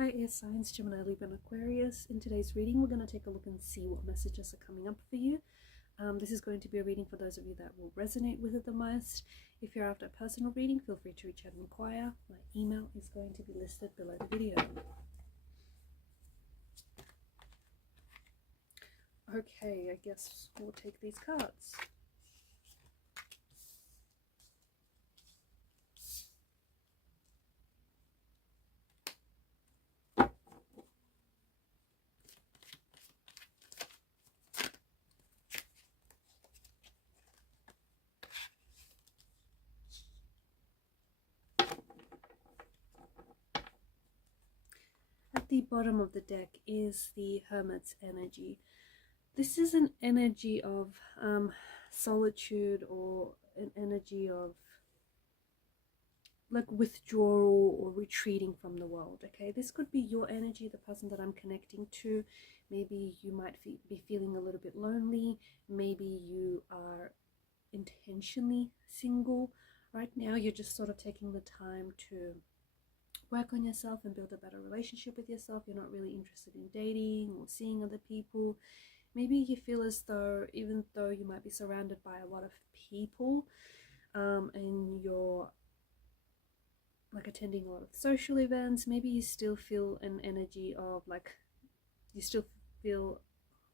Hi, air signs, Gemini, Libra, and Aquarius. In today's reading, we're going to take a look and see what messages are coming up for you. This is going to be a reading for those of you that will resonate with it the most. If you're after a personal reading, feel free to reach out and inquire. My email is going to be listed below the video. Okay, I guess we'll take these cards. At the bottom of the deck is the Hermit's energy. This is an energy of solitude, or an energy of like withdrawal or retreating from the world. Okay, this could be your energy, the person that I'm connecting to. Maybe you might be feeling a little bit lonely. Maybe you are intentionally single right now. You're just sort of taking the time to work on yourself and build a better relationship with yourself. You're not really interested in dating or seeing other people. Maybe you feel as though, even though you might be surrounded by a lot of people, and you're like attending a lot of social events, maybe you still feel an energy of like, you still feel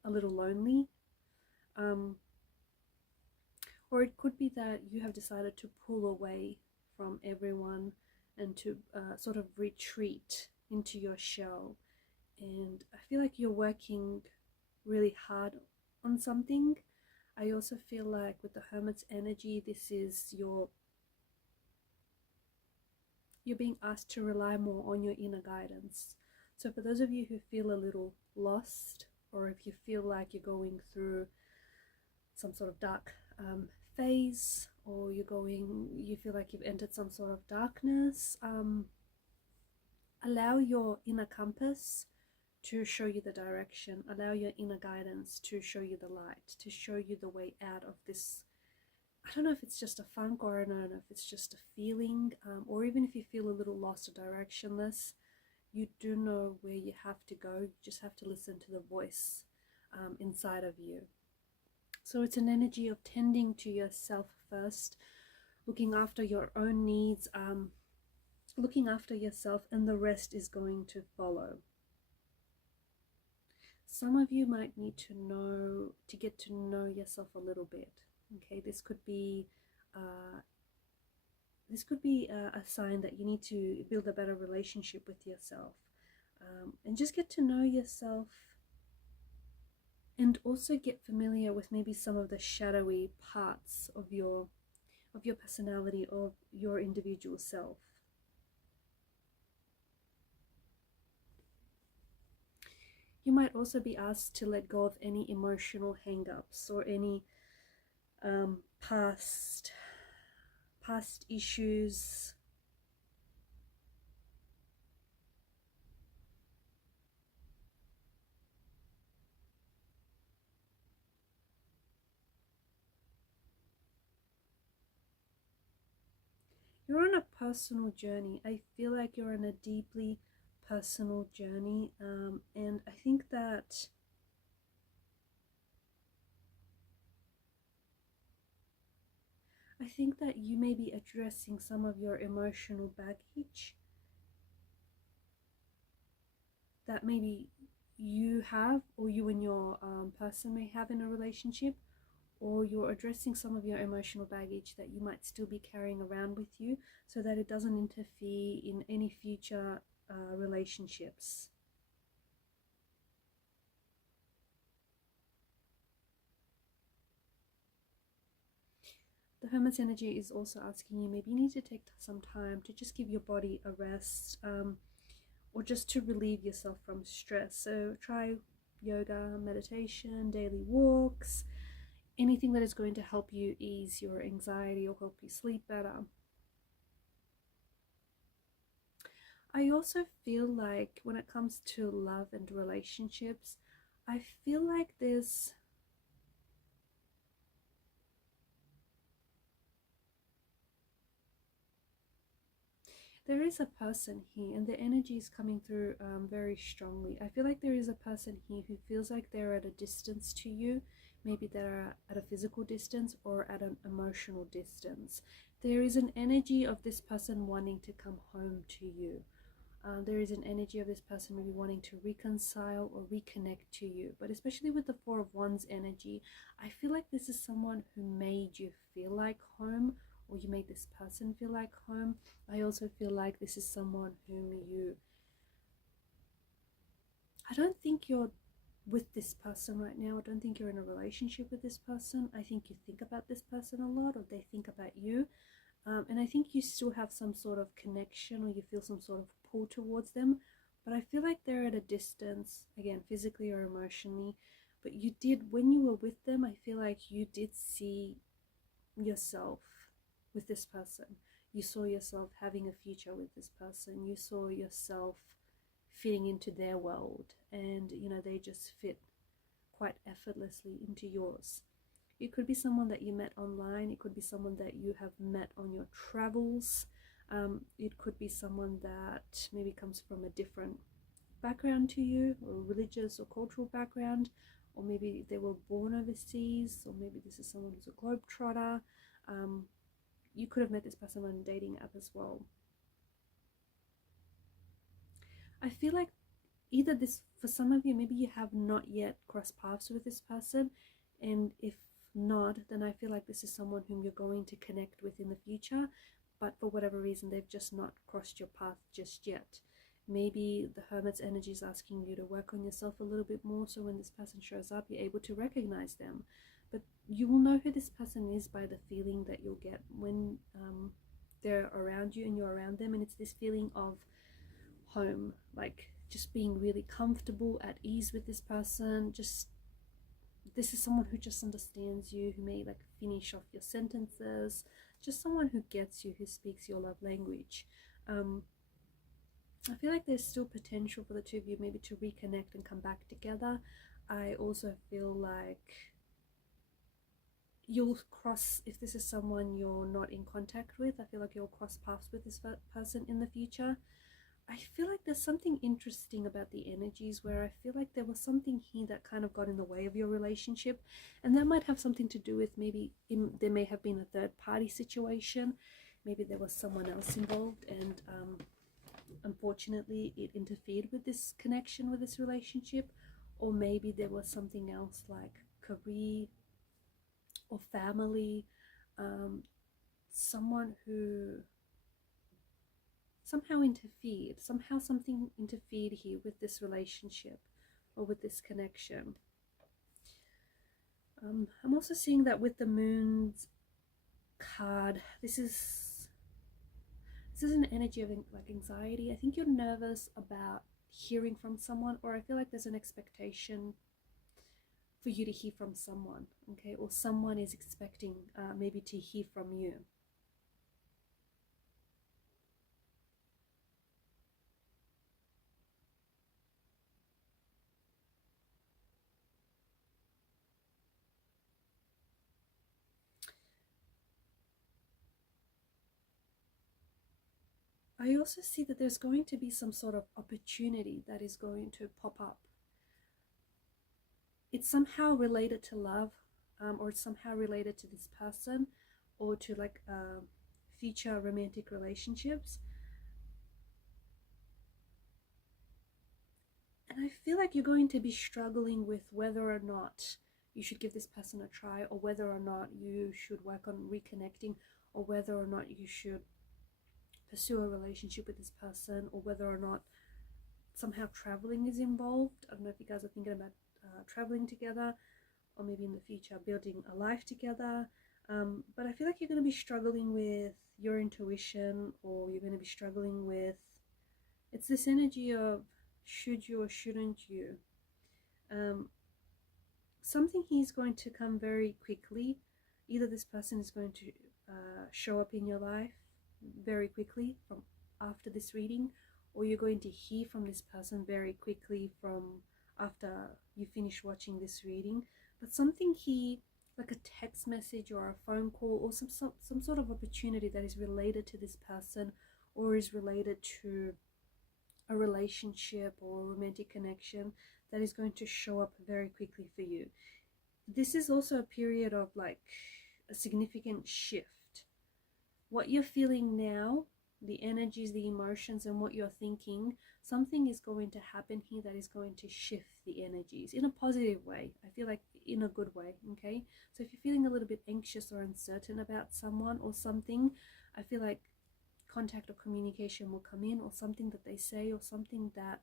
a little lonely. Or it could be that you have decided to pull away from everyone and to sort of retreat into your shell. And I feel like you're working really hard on something. I also feel like with the Hermit's energy, this is you're being asked to rely more on your inner guidance. So for those of you who feel a little lost, or if you feel like you're going through some sort of dark phase, or you feel like you've entered some sort of darkness, allow your inner compass to show you the direction. Allow your inner guidance to show you the light, to show you the way out of this. I don't know if it's just a funk, or I don't know if it's just a feeling, or even if you feel a little lost or directionless, you do know where you have to go. You just have to listen to the voice inside of you. So it's an energy of tending to yourself first, looking after your own needs, looking after yourself, and the rest is going to follow. Some of you might need to get to know yourself a little bit. Okay, this could be a sign that you need to build a better relationship with yourself, and just get to know yourself, and also get familiar with maybe some of the shadowy parts of your personality, of your individual self. You might also be asked to let go of any emotional hang-ups or any past issues. You're on a personal journey. I feel like you're on a deeply personal journey, and I think that you may be addressing some of your emotional baggage that maybe you have, or you and your person may have in a relationship, or you're addressing some of your emotional baggage that you might still be carrying around with you, so that it doesn't interfere in any future relationships. The Hermit's energy is also asking you, maybe you need to take some time to just give your body a rest, or just to relieve yourself from stress. So try yoga, meditation, daily walks, anything that is going to help you ease your anxiety or help you sleep better. I also feel like when it comes to love and relationships, I feel like there's There is a person here, and the energy is coming through very strongly. I feel like there is a person here who feels like they're at a distance to you. Maybe they're at a physical distance or at an emotional distance. There is an energy of this person wanting to come home to you. There is an energy of this person maybe wanting to reconcile or reconnect to you. But especially with the Four of Wands energy, I feel like this is someone who made you feel like home, or you made this person feel like home. I also feel like this is someone whom I don't think you're with this person right now. I don't think you're in a relationship with this person. I think you think about this person a lot, or they think about you. And I think you still have some sort of connection, or you feel some sort of pull towards them. But I feel like they're at a distance, again, physically or emotionally. But you did, when you were with them, I feel like you did see yourself with this person. You saw yourself having a future with this person. You saw yourself fitting into their world, and you know, they just fit quite effortlessly into yours. It could be someone that you met online. It could be someone that you have met on your travels. It could be someone that maybe comes from a different background to you, or religious or cultural background, or maybe they were born overseas, or maybe this is someone who's a globetrotter. You could have met this person on a dating app as well. I feel like either this, for some of you, maybe you have not yet crossed paths with this person, and if not, then I feel like this is someone whom you're going to connect with in the future, but for whatever reason they've just not crossed your path just yet. Maybe the Hermit's energy is asking you to work on yourself a little bit more, so when this person shows up, you're able to recognize them. But you will know who this person is by the feeling that you'll get when they're around you and you're around them, and it's this feeling of home, like just being really comfortable, at ease with this person. Just, this is someone who just understands you, who may like finish off your sentences, just someone who gets you, who speaks your love language. I feel like there's still potential for the two of you maybe to reconnect and come back together. I also feel like you'll cross, if this is someone you're not in contact with, I feel like you'll cross paths with this person in the future. I feel like there's something interesting about the energies where I feel like there was something here that kind of got in the way of your relationship, and that might have something to do with maybe there may have been a third party situation. Maybe there was someone else involved, and unfortunately it interfered with this connection, with this relationship. Or maybe there was something else like career or family, someone who somehow interfered, somehow something interfered here with this relationship or with this connection. I'm also seeing that with the Moon's card, this is an energy of like anxiety. I think you're nervous about hearing from someone, or I feel like there's an expectation for you to hear from someone, okay, or someone is expecting maybe to hear from you. I also see that there's going to be some sort of opportunity that is going to pop up. It's somehow related to love, or it's somehow related to this person, or to like future romantic relationships. And I feel like you're going to be struggling with whether or not you should give this person a try, or whether or not you should work on reconnecting, or whether or not you should pursue a relationship with this person, or whether or not somehow traveling is involved. I don't know if you guys are thinking about traveling together, or maybe in the future building a life together. But I feel like you're going to be struggling with your intuition, or you're going to be struggling with, it's this energy of should you or shouldn't you. Something here is going to come very quickly. Either this person is going to show up in your life very quickly from after this reading, or you're going to hear from this person very quickly from after you finish watching this reading. But something here, like a text message or a phone call, or some sort of opportunity that is related to this person, or is related to a relationship or a romantic connection that is going to show up very quickly for you. This is also a period of like a significant shift. What you're feeling now, the energies, the emotions, and what you're thinking, something is going to happen here that is going to shift the energies in a positive way. I feel like in a good way, okay? So if you're feeling a little bit anxious or uncertain about someone or something, I feel like contact or communication will come in, or something that they say or something that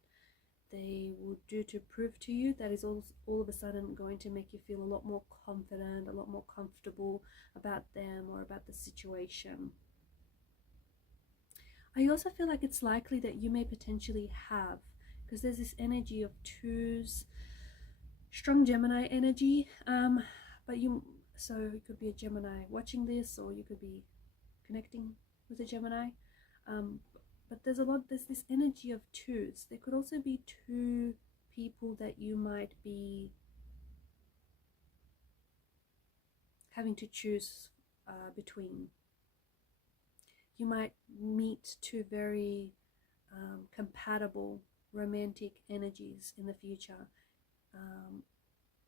they will do to prove to you that is all of a sudden going to make you feel a lot more confident, a lot more comfortable about them or about the situation. I also feel like it's likely that you may potentially have, because there's this energy of twos, strong Gemini energy, so it could be a Gemini watching this, or you could be connecting with a Gemini, but there's this energy of twos. There could also be two people that you might be having to choose between. You might meet two very compatible romantic energies in the future,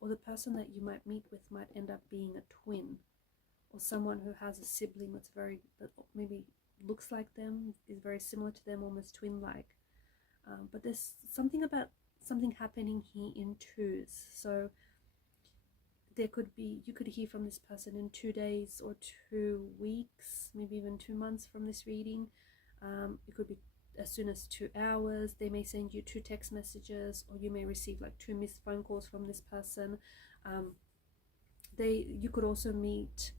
or the person that you might meet with might end up being a twin, or someone who has a sibling that maybe looks like them, is very similar to them, almost twin-like. But there's something happening here in twos. So you could hear from this person in 2 days or 2 weeks, maybe even 2 months from this reading. It could be as soon as 2 hours. They may send you 2 text messages, or you may receive like 2 missed phone calls from this person. You could also meet,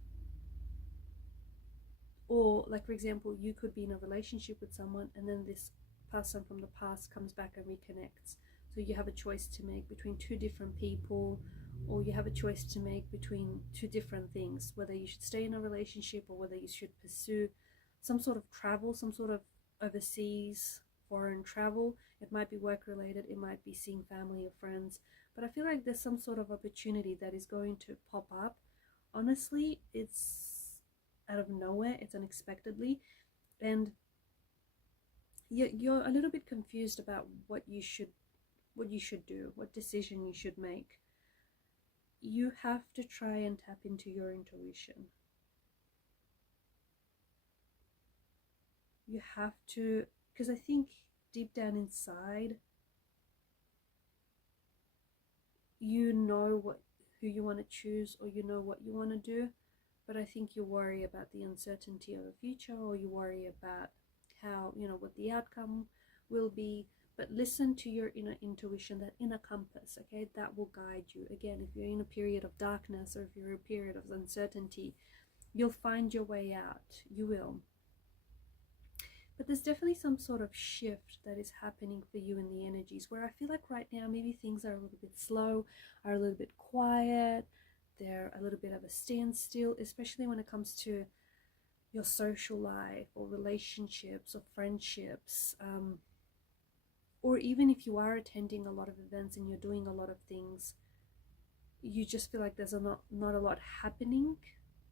or like for example, you could be in a relationship with someone and then this person from the past comes back and reconnects. So you have a choice to make between 2 different people, or you have a choice to make between 2 different things, whether you should stay in a relationship or whether you should pursue some sort of travel, some sort of overseas foreign travel. It might be work related, it might be seeing family or friends, but I feel like there's some sort of opportunity that is going to pop up. Honestly, it's out of nowhere, it's unexpectedly, and you're a little bit confused about what you should do, what decision you should make. You have to try and tap into your intuition. You have to, because I think deep down inside, you know who you want to choose, or you know what you want to do, but I think you worry about the uncertainty of the future, or you worry about how, what the outcome will be. But listen to your inner intuition, that inner compass, okay? That will guide you. Again, if you're in a period of darkness, or if you're in a period of uncertainty, you'll find your way out. You will. But there's definitely some sort of shift that is happening for you in the energies, where I feel like right now maybe things are a little bit slow, are a little bit quiet, they're a little bit of a standstill, especially when it comes to your social life or relationships or friendships. Or even if you are attending a lot of events and you're doing a lot of things, you just feel like there's not a lot happening,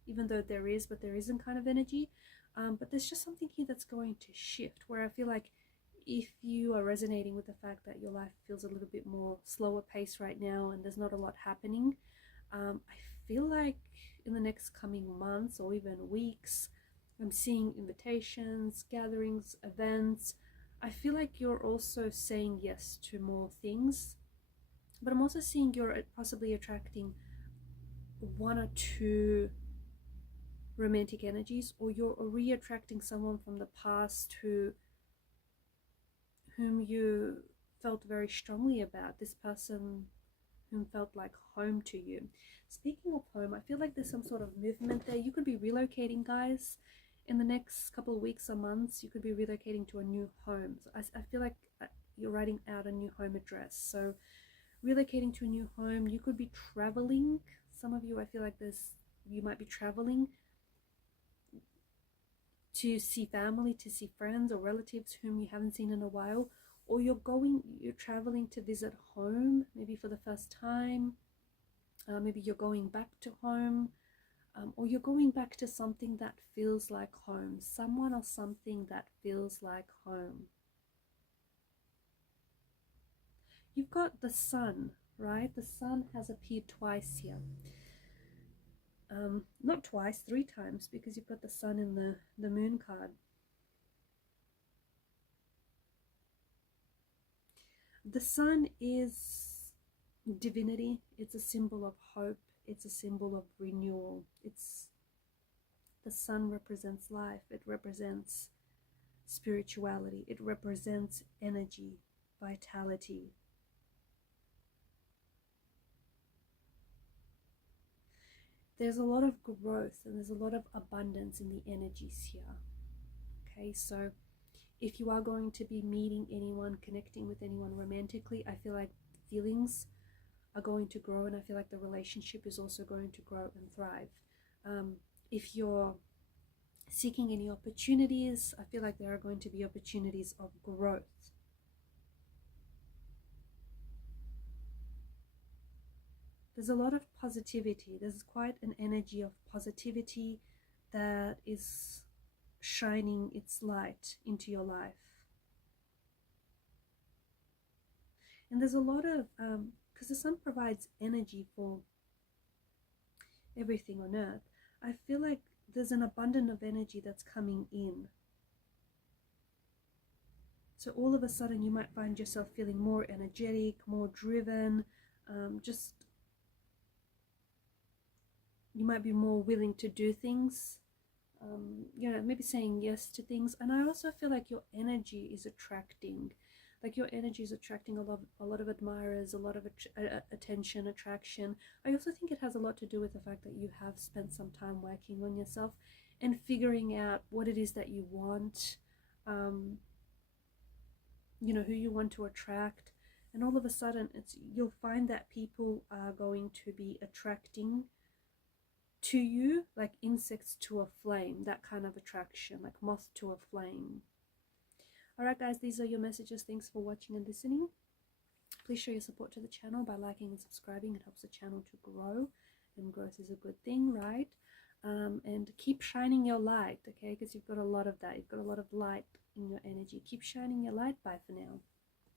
even though there is, but there isn't kind of energy. But there's just something here that's going to shift, where I feel like if you are resonating with the fact that your life feels a little bit more slower pace right now and there's not a lot happening, I feel like in the next coming months or even weeks, I'm seeing invitations, gatherings, events. I feel like you're also saying yes to more things, but I'm also seeing you're possibly attracting 1 or 2 romantic energies, or you're re-attracting someone from the past whom you felt very strongly about, this person whom felt like home to you. Speaking of home, I feel like there's some sort of movement there. You could be relocating, guys. In the next couple of weeks or months, you could be relocating to a new home. So I feel like you're writing out a new home address. So relocating to a new home, you could be traveling. Some of you, I feel like you might be traveling to see family, to see friends or relatives whom you haven't seen in a while, or you're traveling to visit home, maybe for the first time. Maybe you're going back to home. or you're going back to something that feels like home, someone or something that feels like home. You've got the sun, right? The sun has appeared twice here. Not twice, 3 times, because you've got the sun in the moon card. The sun is divinity. It's a symbol of hope. It's a symbol of renewal. The sun represents life. It represents spirituality. It represents energy, vitality. There's a lot of growth and there's a lot of abundance in the energies here. Okay, so if you are going to be meeting anyone, connecting with anyone romantically, I feel like feelings are going to grow, and I feel like the relationship is also going to grow and thrive. If you're seeking any opportunities, I feel like there are going to be opportunities of growth. There's a lot of positivity. There's quite an energy of positivity that is shining its light into your life. And there's a lot of, because the sun provides energy for everything on earth, I feel like there's an abundance of energy that's coming in. So all of a sudden you might find yourself feeling more energetic, more driven, you might be more willing to do things, maybe saying yes to things. And I also feel like your energy is attracting, a lot of admirers, a lot of attention, attraction. I also think it has a lot to do with the fact that you have spent some time working on yourself and figuring out what it is that you want, who you want to attract. And all of a sudden you'll find that people are going to be attracting to you like insects to a flame, that kind of attraction, like moth to a flame. Alright guys, these are your messages. Thanks for watching and listening. Please show your support to the channel by liking and subscribing. It helps the channel to grow, and growth is a good thing, right? And keep shining your light, okay? Because you've got a lot of that. You've got a lot of light in your energy. Keep shining your light. Bye for now.